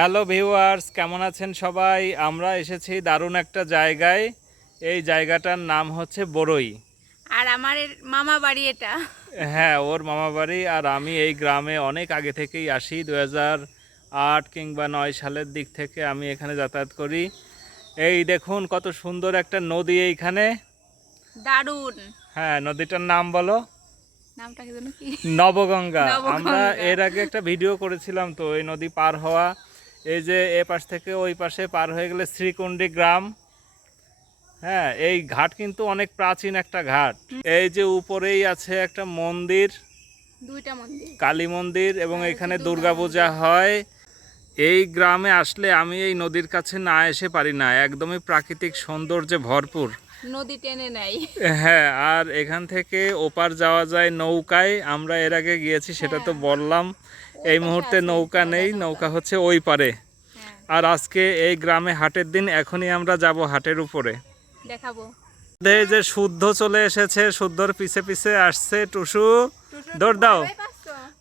Hello viewers, কেমন আছেন সবাই? আমরা এসেছি দারুণ একটা জায়গায়। এই জায়গাটার নাম হচ্ছে বড়ই। আর আমার মামা বাড়ি এটা। হ্যাঁ, ওর মামা বাড়ি। আর আমি এই গ্রামে অনেক আগে থেকেই আসি, 2008 কিংবা 9 সালের দিক থেকে আমি এখানে যাতায়াত করি। এই দেখুন কত সুন্দর একটা নদী এইখানে। দারুণ। হ্যাঁ, নদীটার নাম বলো। নামটা কি জানো কি? নবগঙ্গা। আমরা নবগঙ্গা। এর আগে একটা ভিডিও করেছিলাম তো, এই নদী পার হওয়া। এই যে এ পাশ থেকে ওই পাশে পার হয়ে গেলে শ্রীকুণ্ডী গ্রাম। হ্যাঁ, এই ঘাট কিন্তু অনেক প্রাচীন একটা ঘাট। এই যে উপরেই আছে একটা মন্দির, দুইটা মন্দির, কালী মন্দির, এবং আর এখানে হচ্ছে দুর্গা পূজা হয়। এই গ্রামে আসলে আমি এই নদীর কাছে না এসে পারি না, একদমই প্রাকৃতিক সৌন্দর্যে ভরপুর। নদী টেনে নেয়। হ্যাঁ, আর এখান থেকে ওপার যাওয়া যায় নৌকায়। আমরা এর আগে গিয়েছি, সেটা তো বললাম। এই মুহূর্তে নৌকা নেই, নৌকা হচ্ছে ওই পারে। হ্যাঁ, আর আজকে এই গ্রামে হাটের দিন, এখনই আমরা যাব হাটের উপরে। দেখাবো। এই যে শুদ্ধ চলে এসেছে, শুদ্ধর পিছে পিছে আসছে টুসু। দৌড় দাও।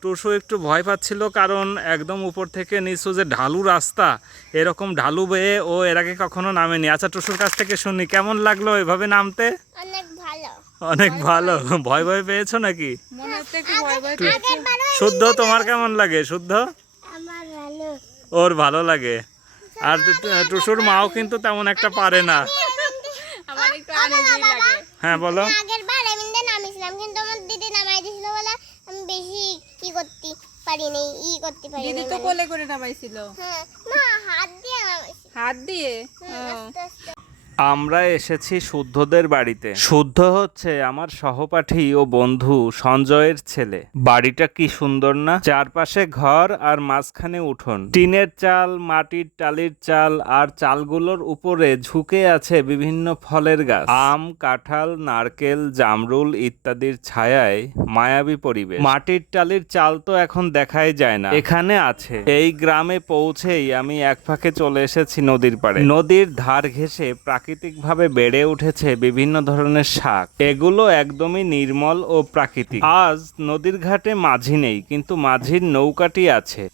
টুসু একটু ভয় পাচ্ছিল, কারণ একদম উপর থেকে নিচু যে ঢালু রাস্তা, এরকম ঢালু বেয়ে ও এর আগে কখনো নামেনি। আচ্ছা, টুসুর কাছ থেকে শুনি কেমন লাগলো এভাবে নামতে? অনেক ভালো। অনেক ভালো। ভয় ভয় পেয়েছো নাকি? মনে হচ্ছে একটু ভয় ভয় পেয়েছে। শুদ্ধ, তোমার কেমন লাগে? শুদ্ধ, আমার ভালো। ওর ভালো লাগে। আর টুসুর মাও কিন্তু তেমন একটা পারে না। আমার একটু আনইজি লাগে। হ্যাঁ, বলো। আগের বার আমি নামিছিলাম, কিন্তু আমার দিদি নামাই দিছিল বলে আমি বেশি করতে পারিনি। দিদি তো কোলে করে নামাইছিল। হ্যাঁ, মা হাত দিয়ে নামাইছি। হাত দিয়ে। আস্তে আস্তে। আমরা এসেছি শুদ্ধদের বাড়িতে। শুদ্ধ হচ্ছে আমার সহপাঠী ও বন্ধু সঞ্জয়ের ছেলে। বাড়িটা কি সুন্দর না? চারপাশে ঘর আর মাঝখানে উঠোন। টিনের চাল, মাটির টালির চাল, আর চালগুলোর উপরে ঝুঁকে আছে বিভিন্ন ফলের গাছ। আম, কাঁঠাল, নারকেল, জামরুল ইত্যাদির ছায়ায় মায়াবী পরিবেশ। মাটির টালির চাল তো এখন দেখাই যায় না, এখানে আছে। এই গ্রামে পৌঁছেই আমি এক ফাঁকে চলে এসেছি নদীর পাড়ে। নদীর ধার ঘেঁষে প্রাকৃতিকভাবে বেড়ে উঠেছে বিভিন্ন ধরনের শাক। এগুলো একদমই নির্মল ও প্রাকৃতিক। আজ নদীর ঘাটে মাঝি নেই, কিন্তু মাঝির নৌকাটি আছে।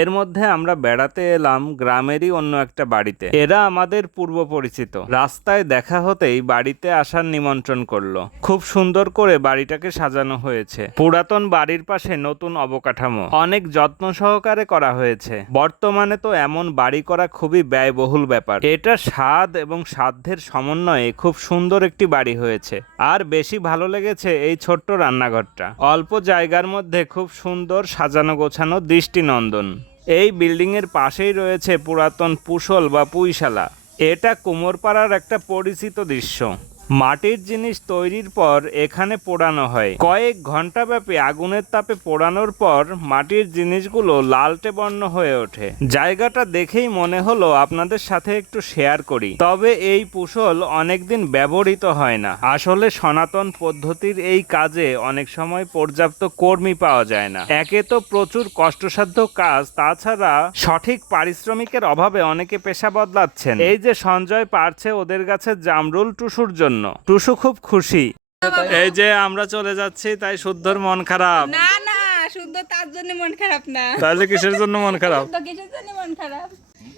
এর মধ্যে আমরা বেড়াতে এলাম গ্রামেরই অন্য একটা বাড়িতে। এরা আমাদের পূর্ব পরিচিত। রাস্তায় দেখা হতেই বাড়িতে আসার নিমন্ত্রণ করলো। খুব সুন্দর করে বাড়িটাকে সাজানো হয়েছে। পুরাতন বাড়ির পাশে নতুন অবকাঠামো অনেক যত্ন সহকারে করা হয়েছে। বর্তমানে তো এমন বাড়ি করা খুবই ব্যয়বহুল ব্যাপার। এটা স্বাদ এবং সাধ্যের সমন্বয়ে খুব সুন্দর একটি বাড়ি হয়েছে। আর বেশি ভালো লেগেছে এই ছোট্ট রান্নাঘরটা। অল্প জায়গার মধ্যে খুব সুন্দর সাজানো গোছানো, দৃষ্টিনন্দন। এই বিল্ডিং এর পাশেই রয়েছে পুরাতন পুশল বা পুইশালা। এটা কুমোরপাড়ার একটা পরিচিত দৃশ্য। মাটির জিনিস তৈরির পর এখানে পোড়ানো হয়। কয়েক ঘন্টা ব্যাপী আগুনের তাপে পোড়ানোর পর মাটির জিনিসগুলো লালটে বর্ণ হয়ে ওঠে। জায়গাটা দেখেই মনে হলো আপনাদের সাথে একটু শেয়ার করি। তবে এই পুশল অনেকদিন ব্যবহৃত হয় না। আসলে সনাতন পদ্ধতির এই কাজে অনেক সময় পর্যাপ্ত কর্মী পাওয়া যায় না। একে তো প্রচুর কষ্টসাধ্য কাজ, তাছাড়া সঠিক পারিশ্রমিকের অভাবে অনেকে পেশা বদলাচ্ছেন। এই যে সঞ্জয় পারছে ওদের গাছের জামরুল টুসুর জন্য। টুসু খুব খুশি। এই যে আমরা চলে যাচ্ছি, তাই শুদ্ধর মন খারাপ। না না, শুদ্ধ তার জন্য মন খারাপ না। তাহলে কিসের জন্য মন খারাপ? শুদ্ধ কিসের জন্য মন খারাপ?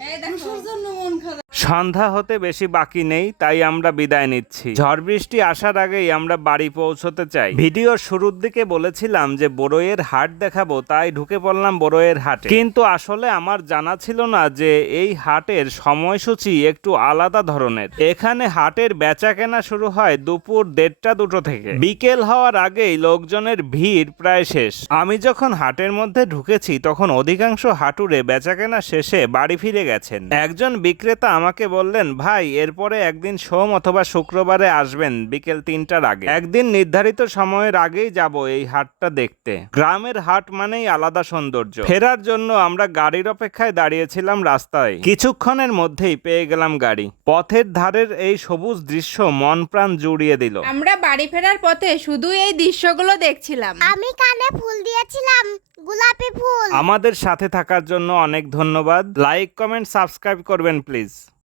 এই দেখো, জন্য মন খারাপ। সন্ধ্যা হতে বেশি বাকি নেই, তাই আমরা বিদায় নিচ্ছি। ঝড় বৃষ্টি আসার আগেই আমরা বাড়ি পৌঁছতে চাই। ভিডিওর শুরুর দিকে বলেছিলাম যে বড়ইয়ের হাট দেখাবো, তাই ঢুকে পড়লাম বড়ইয়ের হাটে। কিন্তু আসলে আমার জানা ছিল না যে এই হাটের সময়সূচি একটু আলাদা ধরনের। এখানে হাটের বেচা কেনা শুরু হয় দুপুর 1:30-2 থেকে। বিকেল হওয়ার আগেই লোকজনের ভিড় প্রায় শেষ। আমি যখন হাটের মধ্যে ঢুকেছি তখন অধিকাংশ হাটুরে বেচা কেনা শেষে বাড়ি ফিরে গেছেন। একজন বিক্রেতা আমাকে বললেন, ভাই এরপরে একদিন সোম অথবা শুক্রবারে আসবেন বিকেল 3টার আগে। একদিন নির্ধারিত সময়ের আগেই যাব এই হাটটা দেখতে। গ্রামের হাট মানেই আলাদা সৌন্দর্য। ফেরার জন্য আমরা গাড়ির অপেক্ষায় দাঁড়িয়েছিলাম রাস্তায়। কিছুক্ষণের মধ্যেই পেয়ে গেলাম গাড়ি। পথের ধারের এই সবুজ দৃশ্য মন প্রাণ জুড়িয়ে দিল। আমরা বাড়ি ফেরার পথে শুধু এই দৃশ্যগুলো দেখছিলাম। আমি কানে ফুল দিয়েছিলাম, গোলাপি ফুল। আমাদের সাথে থাকার জন্য অনেক ধন্যবাদ। লাইক, কমেন্ট, সাবস্ক্রাইব করবেন প্লিজ।